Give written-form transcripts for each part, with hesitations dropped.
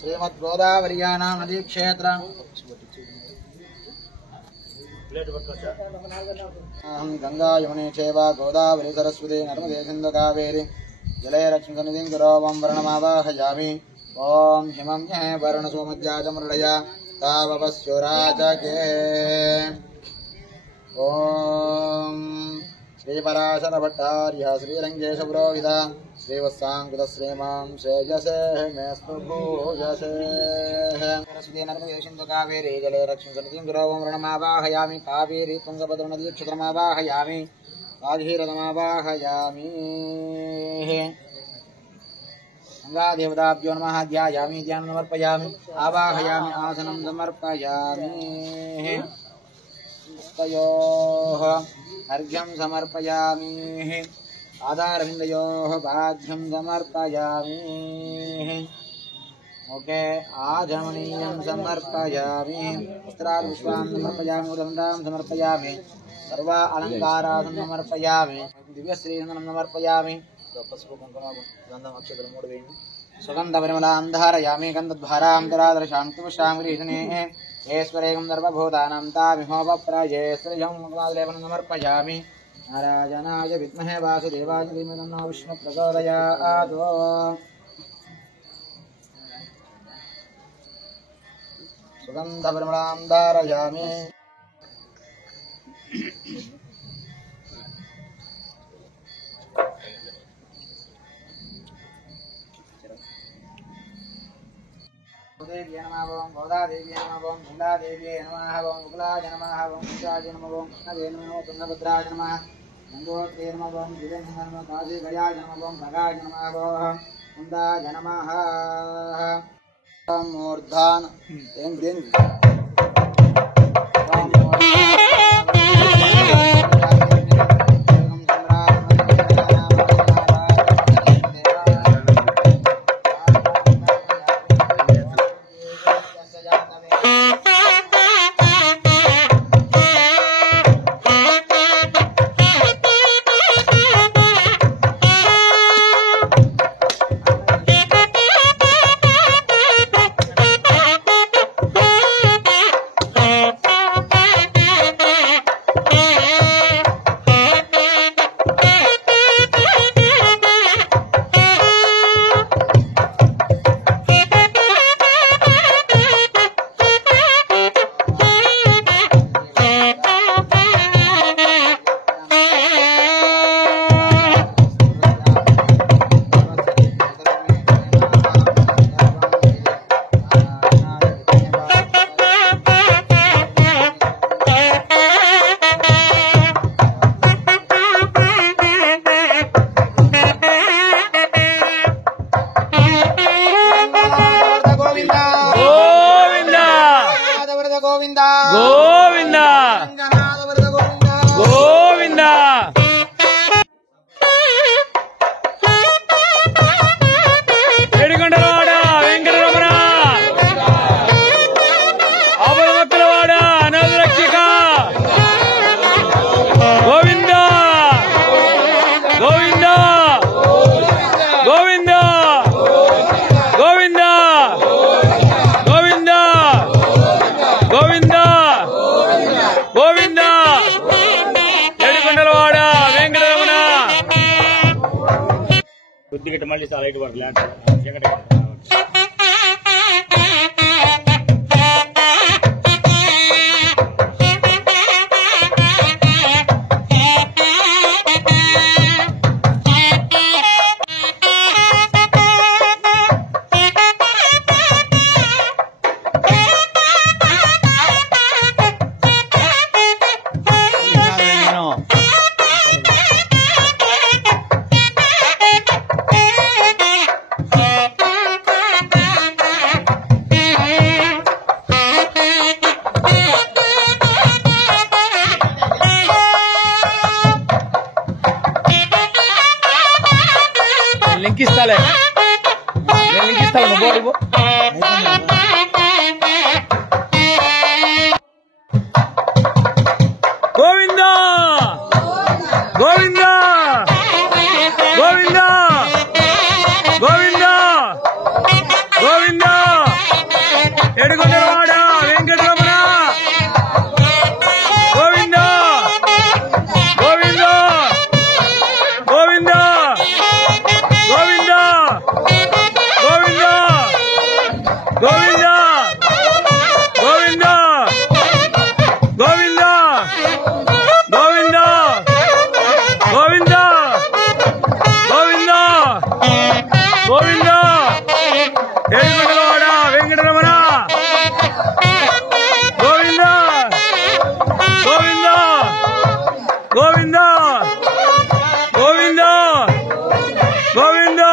श्रीमद्गोदावर्यानां नदी क्षेत्र गंगा यमुने चैव गोदावरी सरस्वती नर्मदे सिन्धु कावेरी जलयरक्षसन्निधिं गुरोवं वर्णमावाहयामि ओं हिमं वर्णसोमज्जातमृडया ताववस्युराजके ओं श्रीपराशरभट्टार्य श्रीरङ्गेश पुरोहित श्रीवत्साङ्कृत श्रीमां श्रेयसे मेऽस्तु भूयसे सरस्वती नर्मदे सिन्धु कावेरी जले रक्षसन्निधिं गुरोवं वर्णमावाहयामि कावेरी तुङ्गभद्रनदी क्षत्रमावाहयामि काधीरथमावाहयामि गंगादेवताभ्यो नमः ध्यायामि ध्यानं समर्पयामि आवाहयामि आसनं समर्पयामि हस्तयोः अर्घ्यं समर्पयामि पादारविन्दयोः पाद्यं समर्पयामि ओके आजमनीयं समर्पयामि वस्त्रादिपुष्पां समर्पयामि उदण्डां समर्पयामि सर्व अलङ्कारान् समर्पयामि दिव्यश्रीनन्दनं समर्पयामि पशुपु कुङ्कुमगन्धम् अक्षतं मूढवेमि सुगन्धपरिमलां धारयामि गन्धद्वारान्तरादर्शान्तुष्टां गृहीष्णेः ईश्वरेकं सर्वभूतानां ताभिमोपप्रये श्रीजं समर्पयामि नारायणाय विद्महे वासुदेवाय धीमहि तन्नो विष्णुः प्रचोदयात् सुगन्धपरिमलां धारयामि देव्यै नमः ओं गोदादेव्यै नमः ओं गङ्गादेव्यै नमः ओं मुकुलाय नमः ओं कुशाय नमः ओं कृष्णवे नमः तुङ्गभद्राय नमः गङ्गोत्रे नमः ओं दिव्यङ्गं नमः काशीगयाय नमः ओं भगाय नमः ओं कुन्दाय नमः मूर्धान రాలే నేను నీకు ఇస్తాను నువ్వు గోవిందా గోవిందా గోవిందా గోవిందా గోవిందా ఎడుగుండవాడ వెంకటరమణ గోవిందా గోవిందా గోవిందా గోవిందా గోవిందా గోవిందా గోవిందా గోవిందా గోవిందా గోవిందా గోవిందా గోవిందా ఎడుగుండవాడ వెంకటరమణ గోవిందా గోవిందా గోవిందా గోవిందా గోవిందా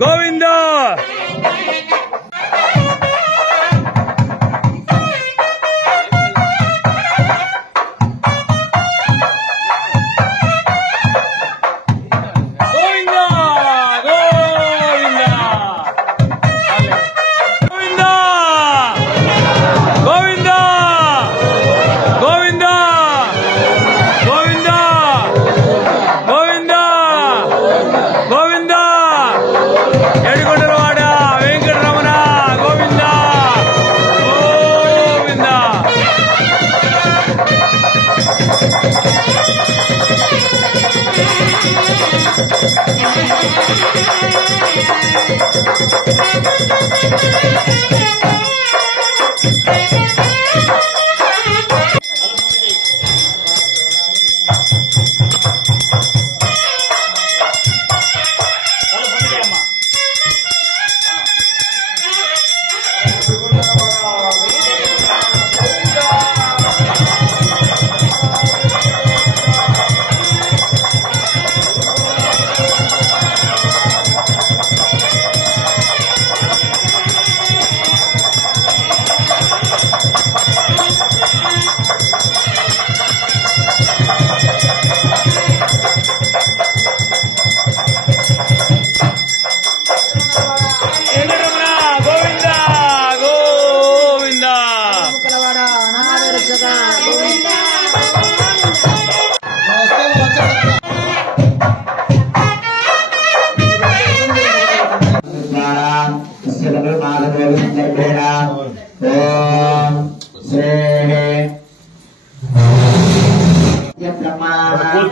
గోవిందా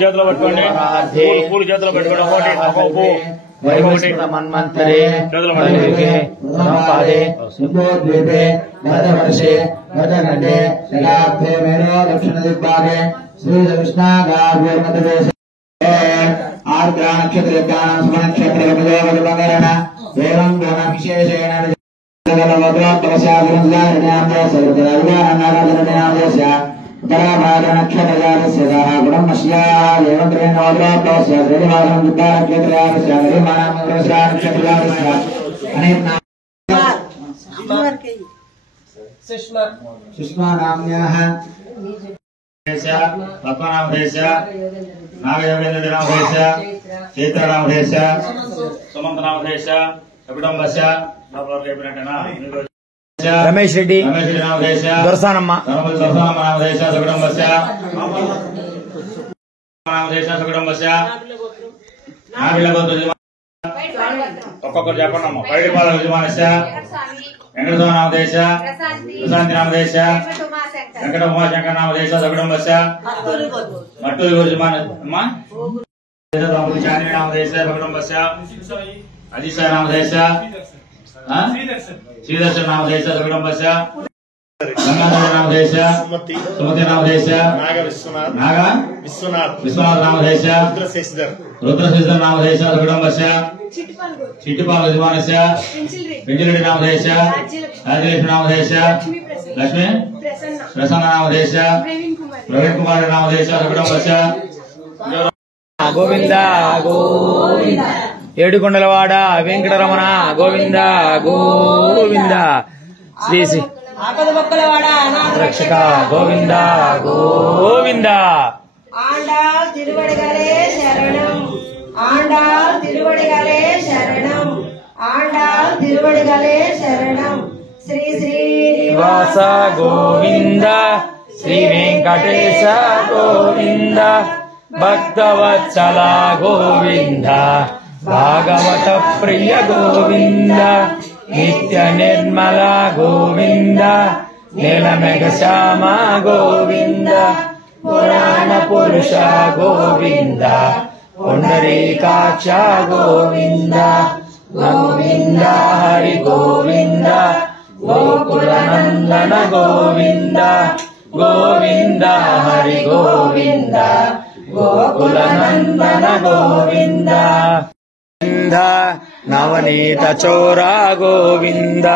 చేతులు పట్టుకోండి పూలు చేతులు పెట్టుకోండి మన్మంతరే పాదే సింహోద్వీపే గతవర్షే గతనటే శిలార్థే మేనో దక్షిణ దిగ్భాగే శ్రీ కృష్ణాగార్వేశ ఆర్ద్రా నక్షత్రయుక్తానాం సుమనక్షత్రగమయోగమగరణ ఏవం గణ విశేషేణ सुषमा नाम्याः पद्मनाभदेश नागयोगेन्द्रनामदेश चैत्रनामदेश सुमन्तनामदेश कपिडम्बस्य रमेश रेड्डी नामदेश दर्शनम्म नामदेश कपिडम्बस्य नामदेश कपिडम्बस्य नागिलबोध ఒక్కొక్కరు చెప్పండి పైడిపాల యజమానస్య వెంకటస్వామి నామదేశ ప్రశాంతి నామదేశ వెంకట ఉమాశంకర నామదేశ సగుడంబస్య మట్టూరి యజమాన చాంద్రి నామదేశ సగుడంబస్య అజిత నామదేశ శ్రీదర్శన నామదేశ సగుడంబస్య గంగాధర నామదేశ సుమతి నామదేశ నాగ విశ్వనాథ్ నామదేశ రుద్రశేషధర్ నామదేశ సగుడంబస్య చిట్టిపాల యజమానస్య పెంచిరెడ్డి నామదేశ రాజలక్ష్మి నామదేశ లక్ష్మి ప్రసన్న నామదేశ ప్రవీణ్ కుమార్ నామదేశ సగుడంబస్య గోవింద గోవింద ఏడుకొండలవాడ వెంకటరమణ గోవింద గోవింద శ్రీ శ్రీ రక్షక గోవింద గోవింద ఆండాల్ తిరువడగలే శరణం ஆண்டாள் திருவடிகளே சரணம், ஆண்டாள் திருவடிகளே சரணம். శ్రీ శ్రీనివాస గోవింద, శ్రీ వెంకటేశ గోవింద, భక్తవత్సల గోవింద, భాగవత ప్రియ గోవింద, నిత్య నిర్మల గోవింద, నీలమేఘ శ్యామ గోవింద, పురాణ పురుష గోవింద, పుండరీకాక్ష గోవింద, గోవింద హరి గోవింద, గోకుల నందన గోవింద, గోవింద హరి గోవింద, గోకుల నందన గోవింద. నవనీత చోర గోవింద,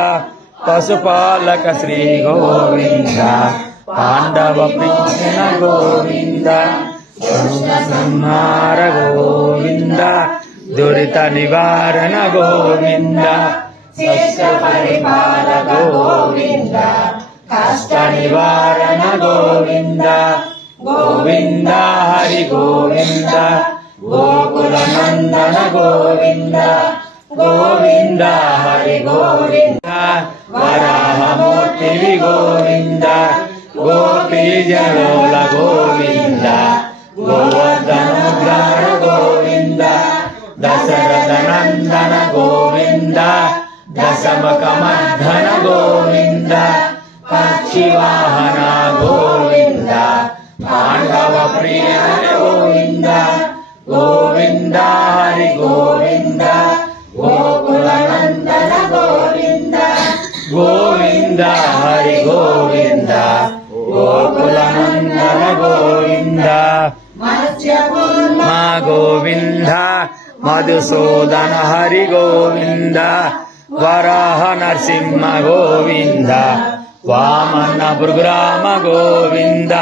పశుపాలక శ్రీ గోవింద, పాండవ ప్రీణ గోవింద, సంహార గోవింద, దురిత నివారణ గోవింద, శిష్య పరిపాలక గోవింద, కష్ట నివారణ గోవింద, గోవింద హరి గోవింద, గోకుల నందన గోవింద, గోవింద హరి గోవింద, వరాహమూర్తి గోవింద, గోపీ జలోల గోవింద, గోవర్ధనుగ్రహ గోవింద, దశరథ నందన గోవింద, దశమకమర్ధన గోవింద, పక్షివాహన గోవింద, పాండవ ప్రియ గోవింద, గోవింద హరి గోవింద, గోకుల నందన గోవింద, గోవింద హరి గోవింద, గోకుల నందన గోవింద. మా గోవింద, మధుసూదన హరి గోవింద, వరాహ నరసింహ గోవింద, వామన భృగ్రామ గోవింద,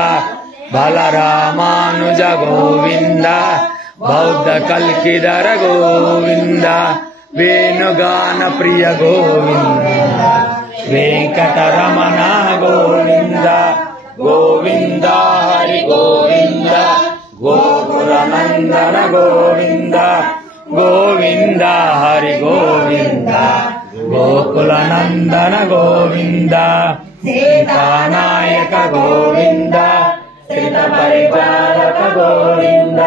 బలరామానుజ గోవింద, బౌద్ధ కల్కిధర గోవింద, వేణుగాన ప్రియ గోవింద, వెంకటరమణ గోవింద, గోవింద హరి గోవింద, గోకుల నందన గోవింద, గోవింద హరి గోవింద, గోకుల నందన గోవింద. సీతానాయక గోవింద, శ్రిత పరిపాలక గోవింద,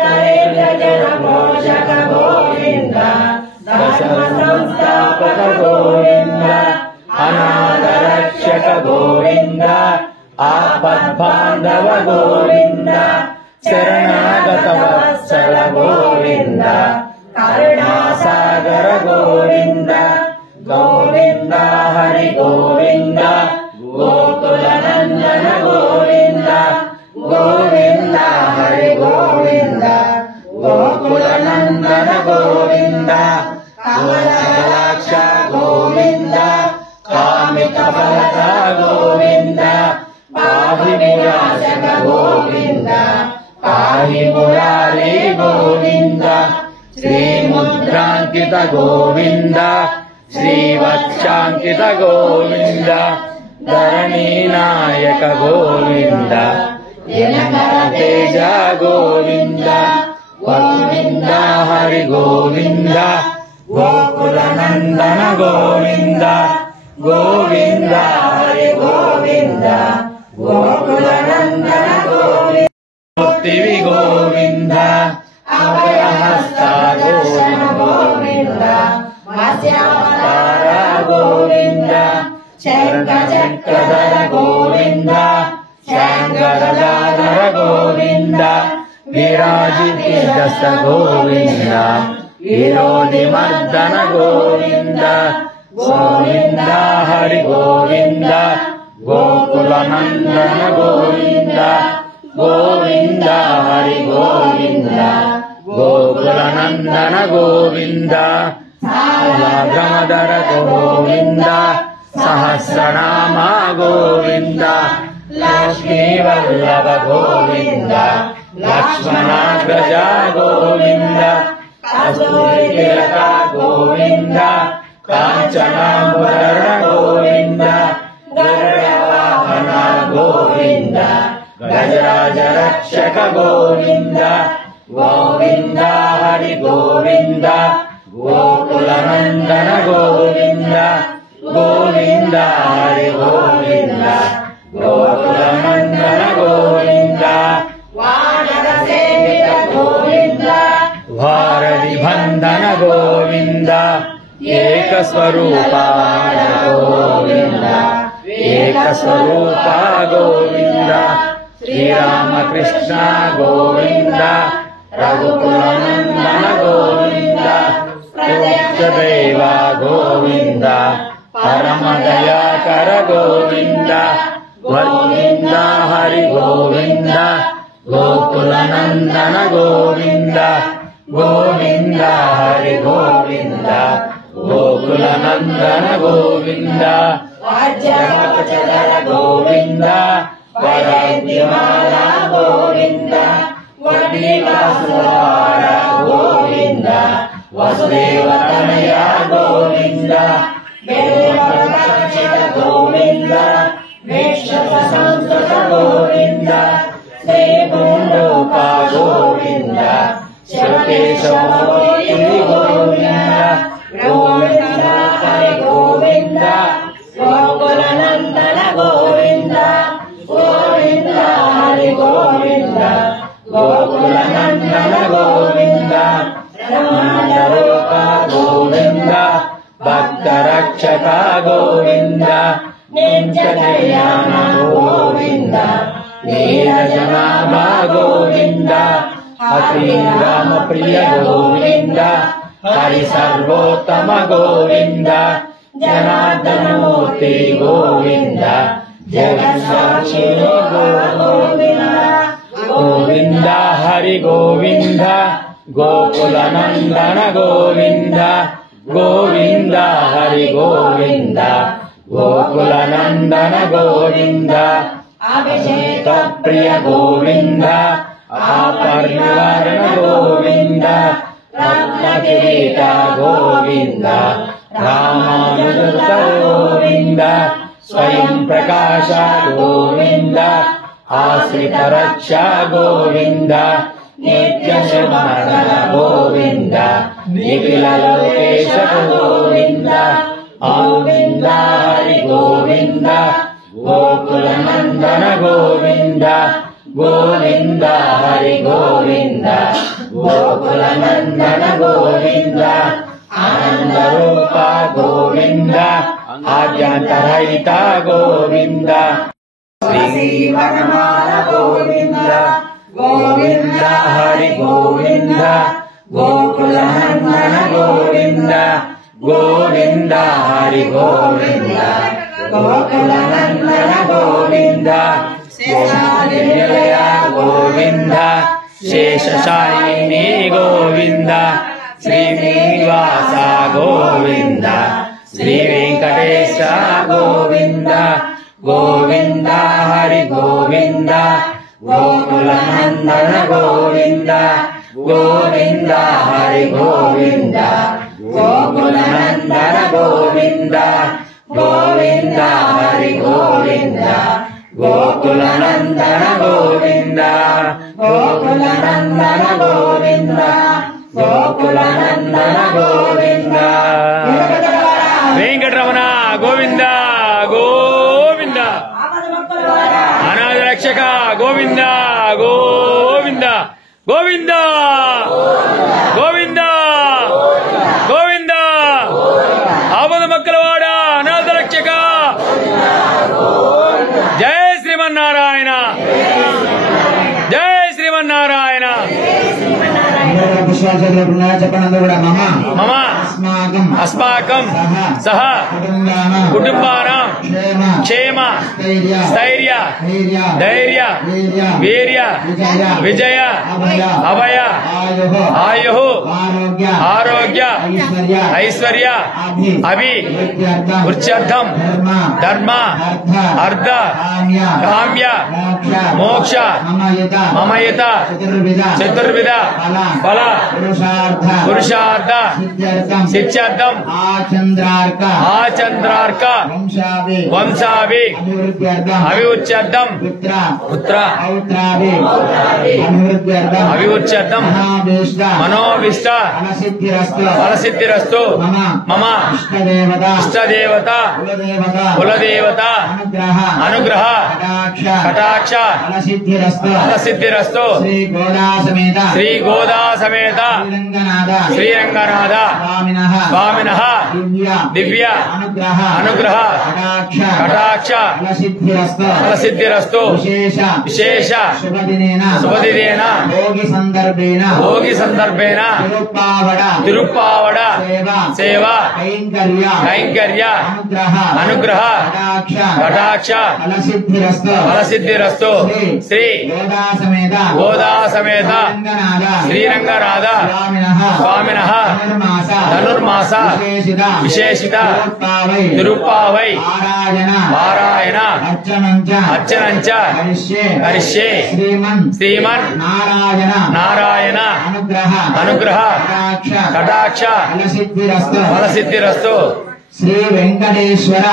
దైత్య జన పోషక గోవింద, దశమ సంస్థాపక గోవింద, అనాథ రక్షక గోవింద, ఆపద్బాంధవ గోవింద, శరణాగత వత్సల గోవింద, కరుణాసాగర గోవింద, గోవింద హరి గోవింద, గోకుల నందన గోవింద, గోవింద హరి గోవింద, గోకుల నందన గోవింద, గోకలాక్ష గోవింద, కామిత ఫలద గోవింద, పాహి మురాశక గోవింద, పాహి మురారి గోవింద, శ్రీముద్రాంకిత గోవింద, శ్రీవత్సాంకిత గోవింద, ధరణీ నాయక గోవింద, యనమర తేజ గోవింద, గోవింద హరి గోవింద, గోకుల నందన గోవింద, గోవింద హరి గోవింద, గోకుల నందన గోవింద. మూర్తివి గోవింద, అభయహస్త గోవింద, మత్స్యావతార గోవింద, చక్రధర గోవింద, శంకరదాధర గోవింద, విరాజిత గోవింద, విరోధి మర్దన గోవింద, గోవింద హరి గోవింద, గోకుల నందన గోవింద, గోవింద హరి గోవింద, గోకుల నందన గోవింద, సాగమధర గోవింద, సహస్రనామ గోవింద, లక్ష్మీ వల్లభ గోవింద, లక్ష్మణాగ్రజ గోవింద, కస్తూరి తిలక గోవింద, కాంచనాంబర గోవింద, గరుడ వాహన గోవింద, గజరాజ రక్షక గోవింద, గోవింద హరి గోవింద గోకులనందన గోవింద గోవింద హరి గోవింద గోకులనందన గోవింద వానర సేవిత గోవింద భారతి బంధన గోవింద ఏకస్వరూప గోవింద ఏకస్వరూప గోవింద శ్రీరామకృష్ణ గోవింద రఘుకులనందన గోవింద దైవ గోవింద పరమదయాకర గోవింద గోవింద హరి గోవింద గోకులనందన గోవింద గోవింద హరి గోవింద గోకులనందన గోవింద జగచ్చర గోవింద వరద్యమాన గోవింద వడ్డీవాసువార గోవింద వసుదేవతనయ గోవింద వేదరక్షిత గోవింద వేక్షత సంస్కృత గోవింద శ్రీ గుండోప గోవింద శివకేశవమూర్తి గోవింద గోవింద హరి గోవింద గోకులనందన గోవింద గోవింద హరి గోవింద గోకులనందన గోవింద రమణరూప గోవింద భక్తరక్షక గోవింద నిత్యకళ్యాణ గోవింద నీరజనామ గోవింద అశ్రీరామ ప్రియ గోవింద హరి సర్వోత్తమ గోవింద జనార్దనమూర్తి గోవింద జగన్నాథి గోవింద గోవింద హరి గోవింద గోకులనందన గోవింద గోవింద హరి గోవింద గోకులనందన గోవింద అభిషేక ప్రియ గోవింద ఆపర్నివారణ గోవింద రత్నకిరీట గోవింద రామానుజ గోవింద స్వయం ప్రకాశ గోవింద ఆశ్రిత రక్ష గోవింద నిత్య శుభమరణ గోవింద నిఖిల లోకేశ గోవింద గోవింద హరి గోవింద గోకులనందన గోవింద గోవింద హరి గోవింద గోకులనందన గోవింద ఆనందరూప గోవింద ఆద్యాంతరహిత గోవింద శ్రీవనమాల గోవింద గోవింద హరి గోవింద గోకులనందన గోవింద గోవింద హరి గోవింద గోకులనందన గోవింద శేషాద్రినిలయ గోవింద శేషశాయిని గోవింద శ్రీనివాస గోవింద శ్రీ వెంకటేశ గోవింద గోవింద హరి గోవింద గోకులనందన గోవింద గోవింద హరి గోవింద గోకులనందన గోవింద గోవింద హరి గోవింద గోకులనందన గోవింద గోకులనందన గోవింద గోకులనందన గోవింద వెంకటరమణ గోవింద గోవింద అనాథ రక్షక గోవింద గోవింద గోవింద గోవింద గోవింద ఆపద మక్కలవాడ అనాథ రక్షక జయ శ్రీమన్నారాయణ జయ శ్రీమన్నారాయణ చెప్పనందు కూడా మమ అస్మాకం సహ కుటుంబానాం క్షేమ స్థైర్య ధైర్య వీర్య విజయ అభయ ఆయు ఆరోగ్య ఐశ్వర్య అభి వృత్యర్థం ధర్మ అర్థ కామ్య మోక్ష మమయత చతుర్విధ ఫల పురుషార్థ सिद्ध्यर्थम आचंद्रार्क वंशाभि अभिवृद्ध्यर्थम पुत्र अभिवृद्ध्यर्थम मनोभीष्ट फलसिद्धिरस्तु मम इष्टदेवता कुलदेवता अनुग्रह कटाक्ष फलसिद्धिरस्तु श्री गोदा समेत श्रीरंगनाथ स्वामिनः दिव्य अनुग्रह कटाक्ष फलसिद्धिरस्तु विशेष शुभदिनेन भोगी संदर्भेन तिरुप्पावड सेवा कैंकर्य अनुग्रह कटाक्ष फलसिद्धिरस्तु श्री गोदा समेत श्रीरंगनाथ स्वामिनः धनुर्मास विशेषित तिरुप्पावै पारायण अर्चनञ्च करिष्ये श्रीमन् नारायण अनुग्रह कटाक्ष फलसिद्धिरस्तु श्री वेंकटेश्वर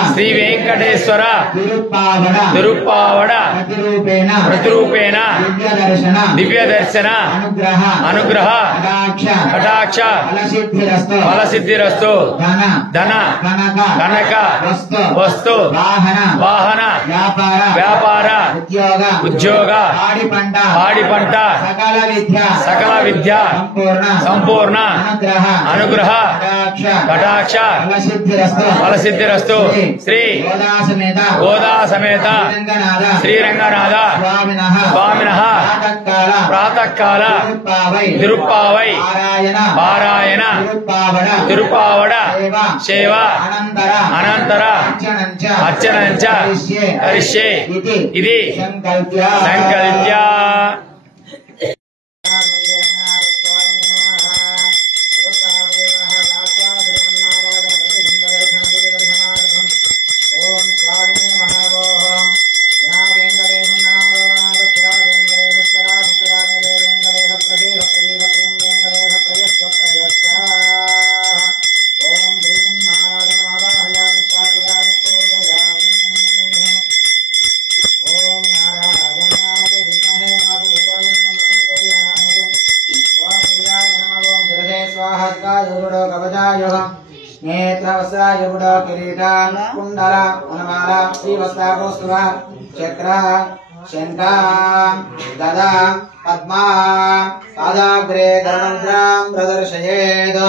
तिरुप्पावड प्रतिरूपेण दिव्य दर्शन अनुग्रह कटाक्ष फलसिद्धिरस्तु धन कनक वस्तु वाहन व्यापार उद्योग पाడి पंट सकल विद्या संपूर्ण अनुग्रह कटाक्ष फलसिद्धिरस्तु श्री गोदा समेत श्रीरंगनाथ स्वामिनः प्रातः काल तिरुप्पावै पारायण तिरुप्पावड सेवा अनंतर अर्चनञ्च करिष्ये इति संकल्प्य कुंडला वनमाला श्रीवस्तागोस्तुवा चक्र शंका गदा पद्मा पादाग्रे धर्मद्रां प्रदर्शयेत्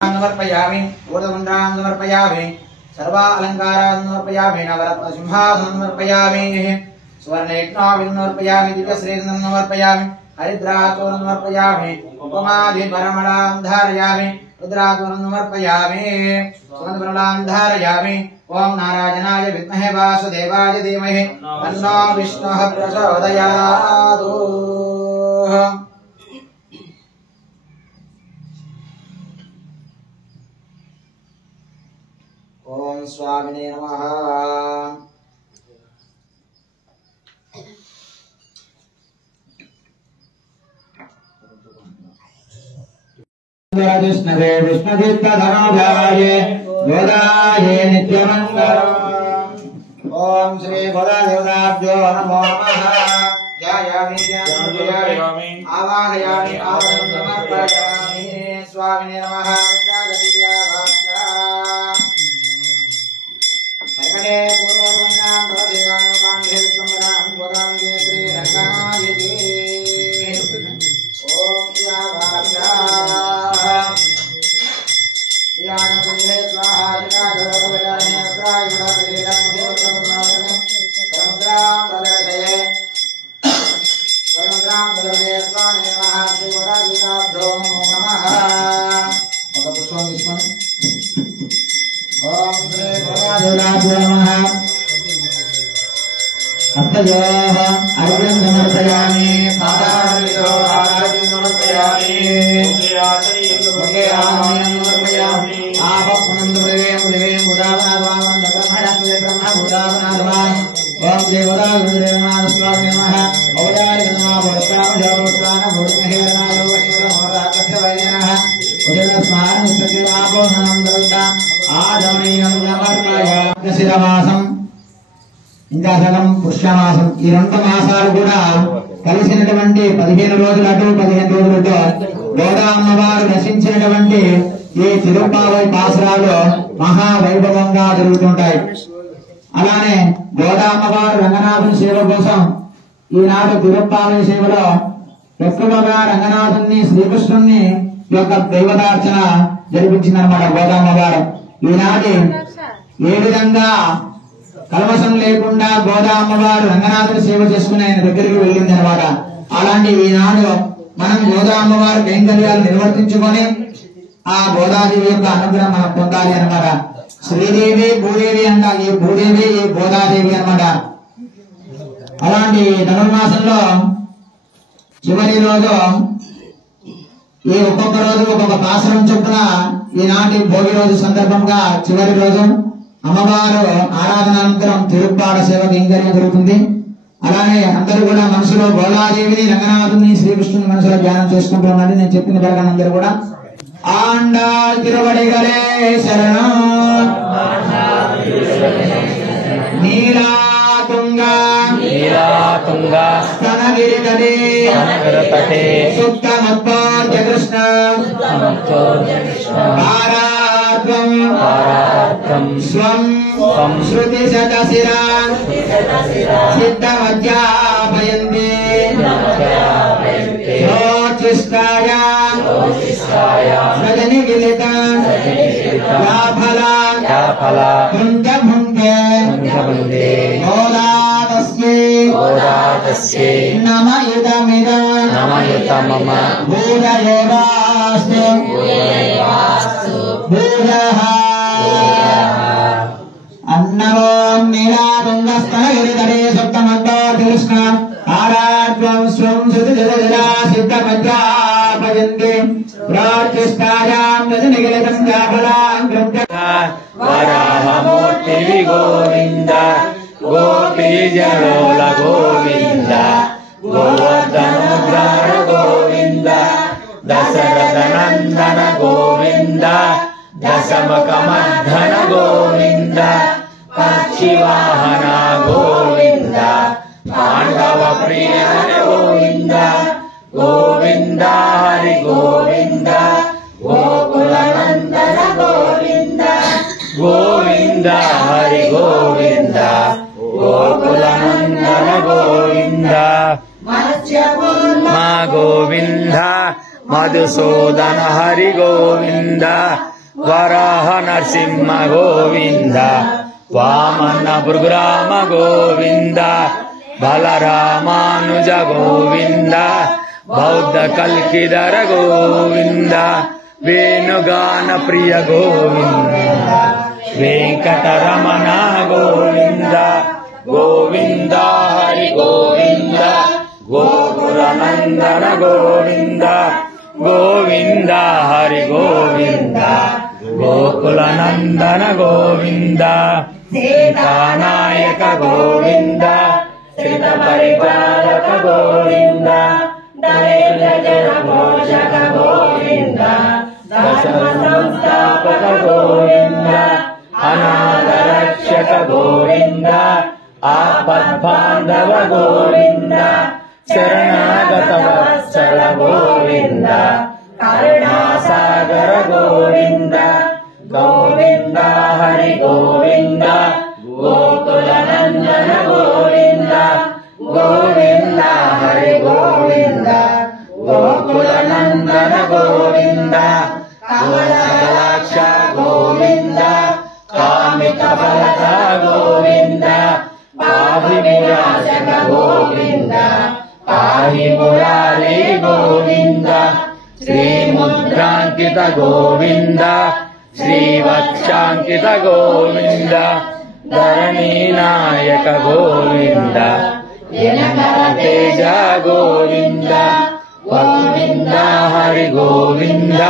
समर्पयामि ऊर्ध्वपुण्ड्रां समर्पयामि सर्वा अलङ्कारां समर्पयामि नवरत्न सिंहासनं समर्पयामि सुवर्णरत्नावलिं समर्पयामि दिव्यश्रीरत्नं समर्पयामि हरिद्राचूर्णं समर्पयामि उपमादिपरमणां धारयामि रुद्राचूर्णं समर्पयामि सुगन्धपरमणां धारयामि ओम नारायणाय विद्महे वासुदेवाय धीमहि तन्नो विष्णुः प्रचोदयात्। ओम स्वामिने नमः। विष्णवे विष्णुतीर्थधनोजाय गोदाये नित्यमङ्गलम्। ओम श्री गोदादेवताभ्यो नमो नमः। ध्यायामि ध्यायामि आवाहयामि आवाहनं समर्पयामि। स्वामिने नमः। हरणे पूर्ववन्नां भवदेवां बान्धे स्मरां गोदां श्री रङ्गनायके। ओम यावाभ्या यानपुण्ये स्वाहा जगाधरभुजाने प्रायुणा समुद्रां वलदये वरुद्रां वलदये स्वामे नमः। श्री गोदादेवताभ्यो नमः। हस्तयोः अर्घ्यं समर्पयामि पादारविन्दो आराध्यं समर्पयामि समर्पयामि आपः उदावनाद्वां ब्रह्मणाद्वां ओम देवता गुरुदेवनाथ स्वामी नमः औदार्य नमः वरस्वाम जगोत्तान भूतमहेरनाथ वैष्णवमोराकस्य वैनः उदय स्नान सत्यमापो नमः आदमनीयं नमर्पयामि शिरवासं ఇంకాసగం పుష్యమాసం ఈ 2 మాసాలు కూడా కలిసినటువంటి 15 రోజులు అటు 15 రోజులు ఇటు గోదా అమ్మవారు రచించినటువంటి ఈ తిరుప్పావై పాసురాలు మహా వైభవంగా జరుగుతుంటాయి. అలానే గోదా అమ్మవారు రంగనాథుని సేవ కోసం ఈనాడు తిరుప్పావై సేవలో ఎక్కువగా రంగనాథుని శ్రీకృష్ణుని యొక్క దైవతార్చన జరిపించిందన్నమాట గోదా అమ్మవారు. ఈనాటి ఏ విధంగా కల్మషం లేకుండా గోదా అమ్మవారు రంగనాథుని సేవ చేసుకుని ఆయన దగ్గరికి వెళ్ళింది అనమాట. అలాంటి ఈనాడు మనం గోదా అమ్మవారి కైంకర్యాలు నిర్వర్తించుకొని ఆ గోదాదేవి యొక్క అనుగ్రహం మనం పొందాలి అనమాట. శ్రీదేవి భూదేవి అంటారు, ఈ భూదేవి ఈ గోదాదేవి అనమాట. అలాంటి ధనుర్మాసంలో చివరి రోజు ఈ ఒక్కొక్క రోజు ఒక్కొక్క పాసరం చొప్పున ఈనాటి భోగి రోజు సందర్భంగా చివరి రోజు అమ్మవారు ఆరాధనానంతరం తిరుప్పాడ సేవ కైంకర్యం జరుగుతుంది. అలానే అందరూ కూడా మనసులో గోదాదేవిని రంగనాథుని శ్రీకృష్ణుని మనసులో ధ్యానం చేసుకుంటూ ఉన్నది. నేను చెప్పిన ప్రకారం అందరూ కూడా ఆండాళ్ తిరువడిగలే శరణం నీలాతుంగా స్తనగిరితటే సుత్తమత్పోర్జ కృష్ణ స్వం శృతి శతశిరా సిద్ధమధ్యాపయంతి రజనిగిలిత యాఫల భుంజ భుంగే గోదాతస్యై నమయుత మమ భూజయోగాస్తు భూజః అన్నవం నీలాతుంగస్తనగిరితటే సుప్తమద్భోర్కృష్ణ ఆరాధ్వం స్వం శృతిజలజలా సిద్ధమధ్యాపయంతి ప్రార్చిష్టాయాం రజనిగిలితం జాఫలాం వరాహమూర్తి గోవింద గోపీజనోల గోవింద గోవర్ధనోగ్రహ గోవింద దశరథ నందన గోవింద దశముఖమర్ధన గోవింద పక్షివాహన గోవింద పాండవ ప్రియ గోవింద గోవింద హరి గోవింద గోకుల నందన గోవింద గోవింద హరి గోవింద గోకుల నందన గోవింద మా గోవింద మధుసూదన హరి గోవింద వరాహ నరసింహ గోవింద వామన భృగురామ గోవింద బలరామానుజ గోవింద బౌద్ధ కల్కిధర గోవింద వేణుగాన ప్రియ గోవింద వెంకటరమణ గోవింద గోవింద హరి గోవింద గోకుల నందన గోవింద గోవింద హరి గోవింద గోకుల నందన గోవింద సీతానాయక గోవింద శ్రిత పరిపాలక గోవింద పోషక గోవింద దశమ సంస్థాపక గోవింద అనాథ రక్షక గోవింద ఆపద్బాంధవ గోవింద శరణాగత వత్సల గోవింద కరుణాసాగర గోవింద గోవింద హరి గోవింద గోకుల నందన గోవింద గోవింద హరి గోవింద గోకుల నందన గోవింద కమలాక్ష గోవింద కామిత ఫలద గోవింద పాహి వినాశక గోవింద పాహి మురారి గోవింద శ్రీముద్రాంకిత గోవింద శ్రీవత్సాంకిత గోవింద ధరణీనాయక గోవింద తేజ గోవింద గోవింద హరి గోవింద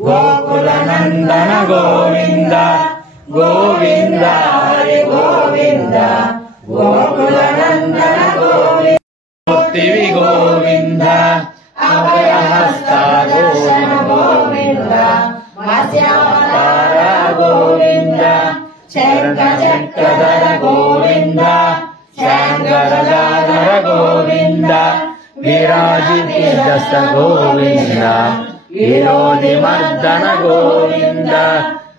గోకుల నందన గోవింద గోవింద హరి గోవింద గోకుల నందన గోవింద మూర్తివి గోవింద అభయహస్త గోవింద మత్స్యావతార గోవింద చక్రధర గోవింద శంకరదాధర గోవింద విరాజిత గోవింద విరోధి మర్దన గోవింద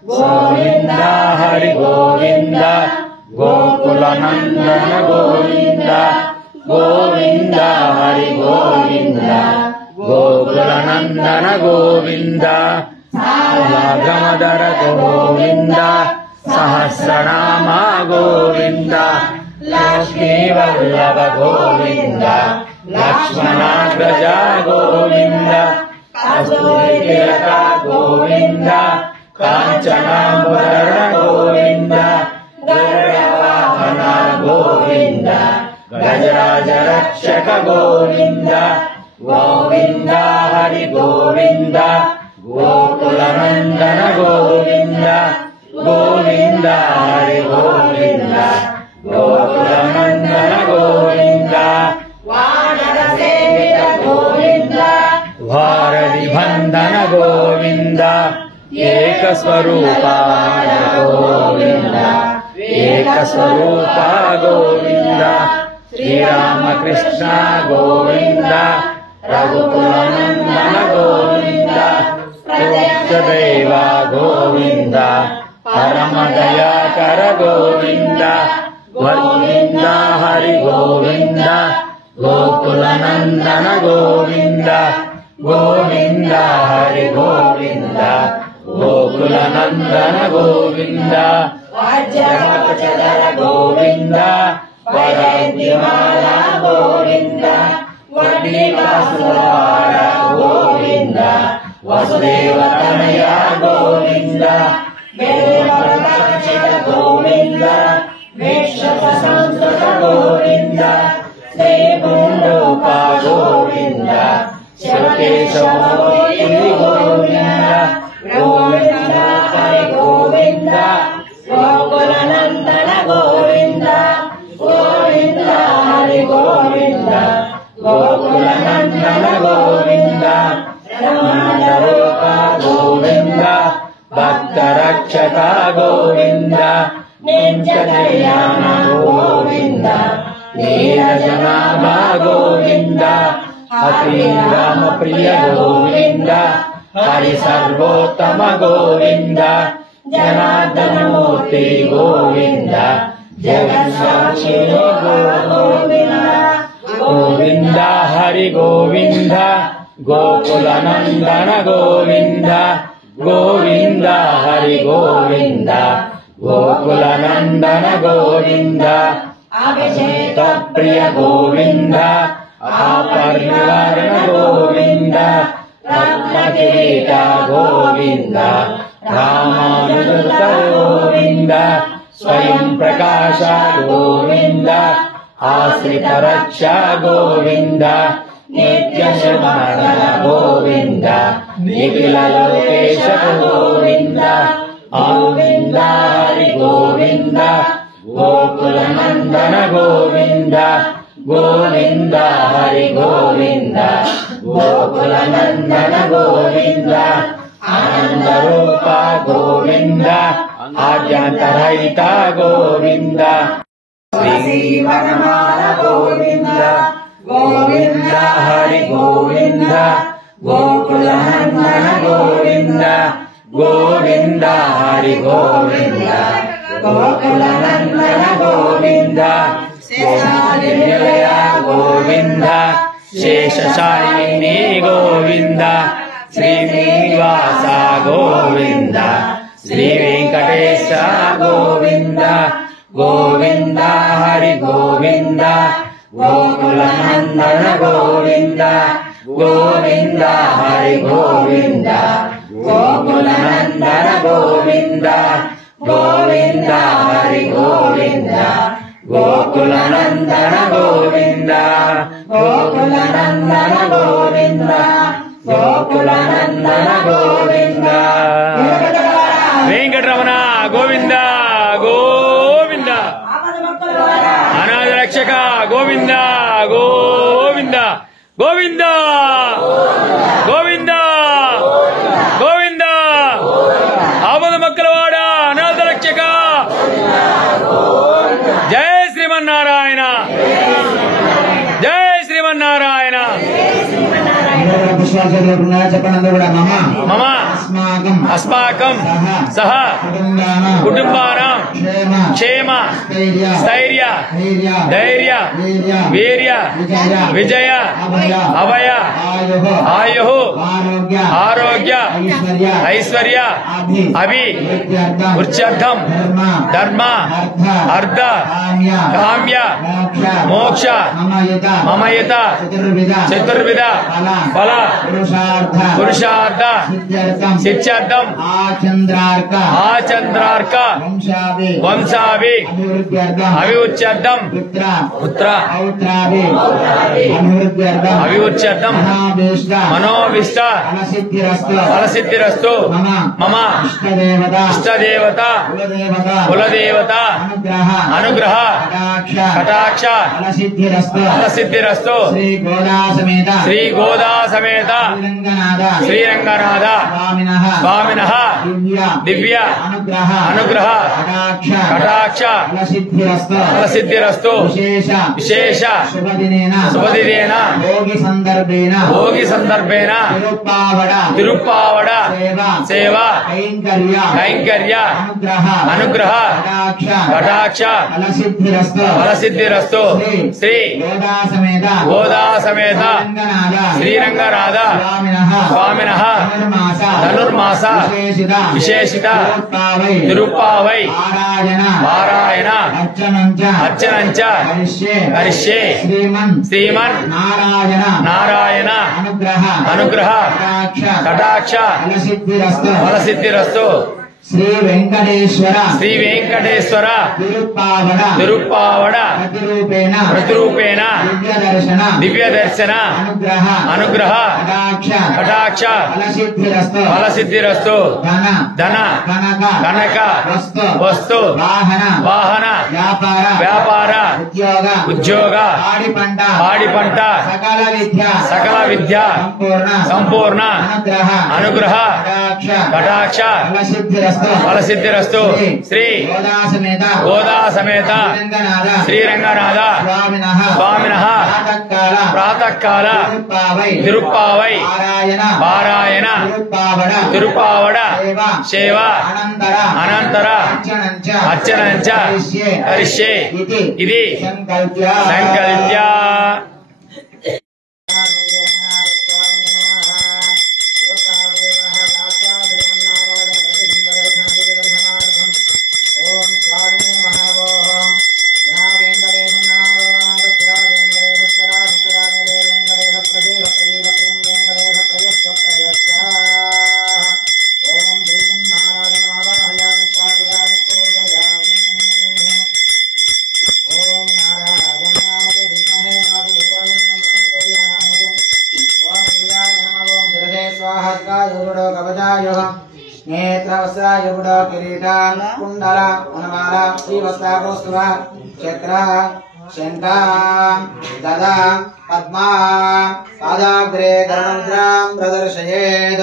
గోవింద హరి గోవింద గోకుల నందన గోవింద గోవింద హరి గోవింద గోకుల నందన గోవింద సాగమధర గోవింద సహస్రనామ గోవింద లక్ష్మీ వల్లభ గోవింద లక్ష్మణాగ్రజ గోవింద కస్తూరితిలక గోవింద కాంచనాంబర గోవింద గరుడవాహన గోవింద గజరాజ రక్షక గోవింద గోవింద హరి గోవింద గోకుల నందన గోవింద గోవింద హరి గోవింద గోకుల నందన గోవింద వానర సేవిత గోవింద భారతి బంధన గోవింద ఏక స్వరూప గోవింద ఏక స్వరూప గోవింద శ్రీరామకృష్ణ గోవింద రఘుకుల నందన గోవింద దేవ గోవింద పరమ దయాకర గోవింద గోవింద హరి గోవింద గోకుల నందన గోవింద గోవింద హరి గోవింద గోకుల నందన గోవింద జగచ్చదర గోవింద వరద్యమాల గోవింద వడ్డీవాసువార గోవింద వసుదేవ తనయ గోవింద వేదరక్షిత గోవింద విశ్వ సంస్కృత గోవింద శ్రీ భూలోక గోవింద శివకేశవ గోవింద గోవింద హరి గోవింద గోకుల నందన గోవింద గోవింద హరి గోవింద గోకుల నందన గోవింద రమణరూప గోవింద భక్త రక్షక గోవింద నిత్య కళ్యాణ గోవింద నీరజనాభ గోవింద అతి రామ ప్రియ గోవింద హరి సర్వోత్తమ గోవింద జనార్దనమూర్తి గోవింద జగన్సాక్షి గోవింద గోవింద హరి గోవింద గోకుల నందన గోవింద గోవింద హరి గోవింద గోకుల నందన గోవింద అభిషేక ప్రియ గోవింద ఆపరివారణ గోవింద రత్న కిరీట గోవింద రామానుజ గోవింద స్వయం ప్రకాశ గోవింద ఆశ్రిత రక్ష గోవింద నిత్య శుభమరణ గోవింద నిఖిల లోకేశ గోవింద గోవింద హరి గోవింద గోకుల నందన గోవింద గోవింద హరి గోవింద గోకుల నందన గోవింద ఆనంద రూప గోవింద ఆద్యాంతరహిత గోవింద శ్రీవనమాల గోవింద గోవింద హరి గోవింద గోకుల నందన గోవింద గోవింద హరి గోవింద గోకుల నందన గోవింద నిలయ గోవింద శేషశాయిని గోవింద శ్రీనివాస గోవింద శ్రీ వెంకటేశ గోవింద గోవింద హరి గోవింద గోకుల నందన గోవింద గోవింద హరి గోవింద గోకుల నందన గోవింద గోవింద హరి గోవింద గోకుల నందన గోవింద గోకుల నందన గోవింద గోకుల నందన గోవింద వెంకటరమణ గోవింద గోవింద అనాథ రక్షక గోవింద గోవింద గోవింద గోవింద గోవింద ఆపద మక్కలవాడ అనాథ రక్షక జయ శ్రీమన్నారాయణ జయ శ్రీమన్నారాయణ చెప్పండి కూడా మమ అస్మాకం సహ కుటుంబానాం క్షేమ స్థైర్య ధైర్య వీర్య విజయ అభయ ఆయు ఆరోగ్య ఐశ్వర్య అభి వృత్యర్థం ధర్మ అర్ధ కామ్య మోక్ష మమయత చతుర్విధ ఫల పురుషార్థ సిద్ధ్యర్థం ఆచంద్రార్క వంశాభి అభివృద్ధ్యర్థం పుత్ర అభివృద్ధ్యర్థం మనోవిష్ట ఫలసిద్ధిరస్తు మమ ఇష్టదేవత కులదేవత అనుగ్రహ కటాక్ష ఫలసిద్ధిరస్తు శ్రీ గోదా సమేత శ్రీరంగనాథ స్వామినః దివ్య అనుగ్రహ కటాక్ష ఫలసిద్ధిరస్తు విశేష శుభదినేన భోగి సందర్భేన తిరుప్పావడ సేవ కైంకర్య అనుగ్రహ కటాక్ష ఫలసిద్ధిరస్తు శ్రీ గోదా సమేత శ్రీరంగనాథ స్వామినః ధనుర్మాస విశేషిత తిరుప్పావై పారాయణ అర్చనంచ కరిష్యే శ్రీమన్ నారాయణ అనుగ్రహ కటాక్ష ఫలసిద్ధిరస్తు శ్రీ వెంకటేశ్వర తిరుప్పావడ ప్రతిరూపేణ దివ్య దర్శన అనుగ్రహ కటాక్ష ఫలసిద్ధిరస్తు ధన కనక వస్తు వాహన వ్యాపార ఉద్యోగ పాడి పంట సకల విద్య సంపూర్ణ అనుగ్రహ కటాక్ష ఫలసిద్ధిరస్తు శ్రీ గోదా సమేత శ్రీరంగనాథ స్వామినః ప్రాతకాల తిరుప్పావై పారాయణ తిరుప్పావడ సేవ అనంతర అర్చనంచ కరిష్యే ఇది సంకల్ప్య शंका ददा पद्मा पादाग्रे गरुणमुद्रां प्रदर्शयेत्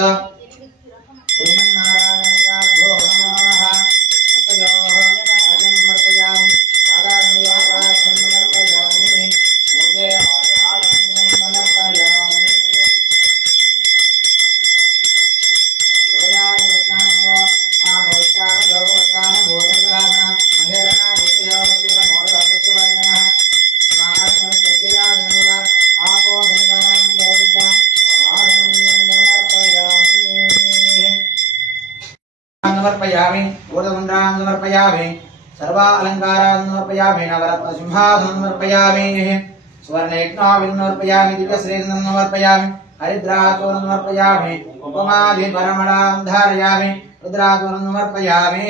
समर्पयामि ऊर्ध्वमुण्डां समर्पयामि सर्वा अलङ्कारान् समर्पयामि नवरत्न सिंहासनं समर्पयामि सुवर्णयज्ञाविं समर्पयामि दिव्यश्रीरत्नं समर्पयामि हरिद्राचूर्णं समर्पयामि उपमादिपरमणां धारयामि रुद्रात्मनं समर्पयामि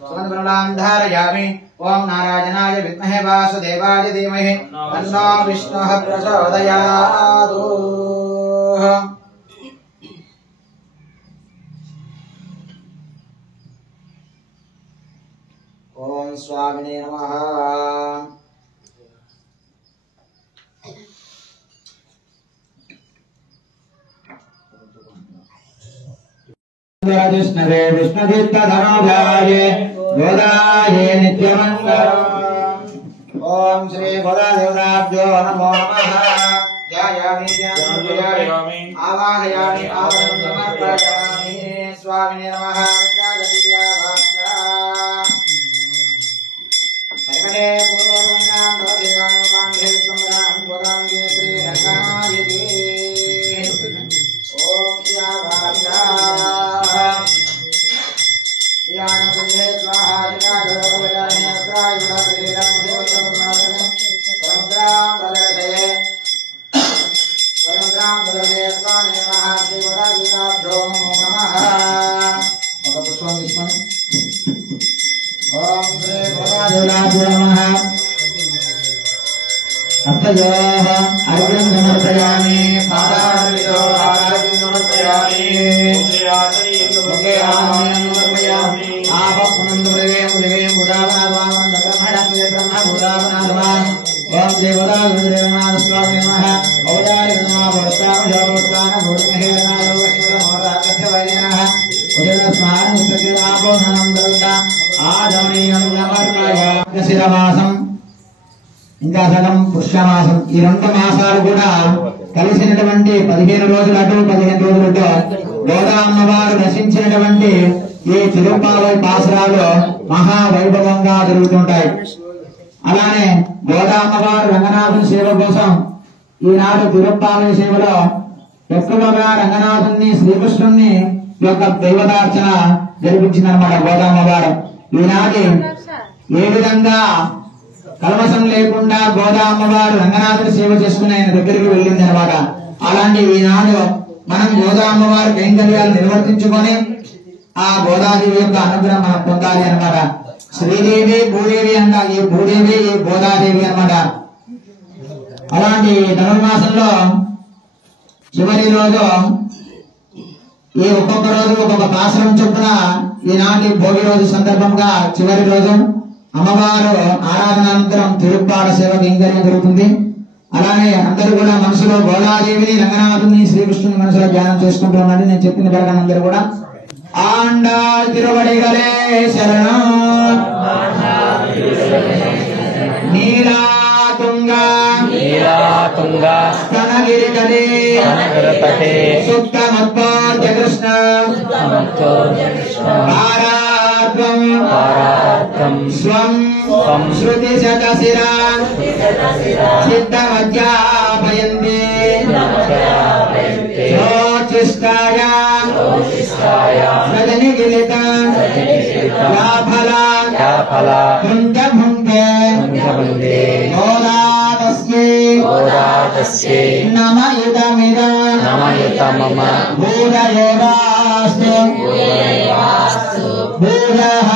सुगन्धप्रलां धारयामि ओम नारायणाय विद्महे वासुदेवाय धीमहि तन्नो विष्णुः प्रचोदयात्। ओम स्वामिने नमः। विष्णवे विष्णुचित्तधनुजाय गोदाये नित्यमङ्गलम्। ओम श्री गोदादेवताभ्यो नमो नमः। ध्यायामि ध्यायामि आवाहयामि आवाहनं समर्पयामि। स्वामिने नमः। हरिमले पूर्वमङ्गलं भवदेवानुपाङ्गे सम्रां गोदाङ्गे श्री रङ्गनायके। ओम यावादा यानपुण्ये स्वाहा जगाधोवजाने प्रायुधा श्रीरं देवसम्मानने समुद्रां वलदये स्वामे नमः। श्रीगोदादेवाभ्यो नमः। पुष्पं विस्मन्। ओम श्री गोदादेवाभ्यो नमः। हस्तयोः अर्घ्यं समर्पयामि पादार्घ्यो आराध्यं समर्पयामि। मुखे आमयं समर्पयामि। आपः देवें बुधावनाद्वां ब्रह्मणं ब्रह्म बुधावनाद्वां। ओम देवतागुरुदेवनाथ स्वामी नमः। औदार्य नमः भवतां जगोत्थान भूर्महेरनादो विष्णुमोराकस्य वैनः उदर स्नान मुस्तकिलापो नमः दरुदा आदमनीयं नमर्पयामि। शिरमासं ఇంకా సగం పుష్యమాసం ఈ 2 మాసాలు కూడా కలిసినటువంటి 15 రోజులు అటు 15 రోజులు ఇటు గోదా అమ్మవారు రచించినటువంటి ఈ తిరుప్పావై పాసరాలు మహా వైభవంగా జరుగుతుంటాయి. అలానే గోదా అమ్మవారు రంగనాథుని సేవ కోసం ఈనాడు తిరుప్పావై సేవలో ఎక్కువగా రంగనాథుని శ్రీకృష్ణుని యొక్క దైవతార్చన జరిపించిందన్నమాట గోదా అమ్మవారు. ఈనాటి ఏ విధంగా కల్మషం లేకుండా గోదా అమ్మవారు రంగనాథుని సేవ చేసుకుని ఆయన దగ్గరికి వెళ్ళింది అనమాట. అలాంటి ఈనాడు మనం గోదా అమ్మవారి కైంకర్యాలు నిర్వర్తించుకొని ఆ గోదాదేవి యొక్క అనుగ్రహం మనం పొందాలి అనమాట. శ్రీదేవి భూదేవి అంట, ఈ భూదేవి ఈ గోదాదేవి అనమాట. అలాంటి ధనుర్మాసంలో చివరి రోజు ఈ ఒక్కొక్క రోజు ఒక్కొక్క పాసరం చొప్పున ఈనాటి భోగి రోజు సందర్భంగా చివరి రోజు అమ్మవారు ఆరాధనానంతరం తిరుప్పాడ సేవ కైంకర్యం జరుగుతుంది. అలానే అందరూ కూడా మనసులో గోదాదేవిని రంగనాథుని శ్రీకృష్ణుని మనసులో ధ్యానం చేసుకుంటూ ఉండండి. నేను చెప్పిన ప్రకారం అందరూ కూడా ఆండాళ్ తిరువడిగలే శరణం నీలాతుంగా స్తనగిరికలే సుత్తమత్పాద్య కృష్ణ స్వం శృతి శతశిరా సిద్ధమధ్యాపయంతి రజనిగిలిత భుంజభుంగే గోదాతస్యై నమయుతమిద భూరయోరాస్తు భూరః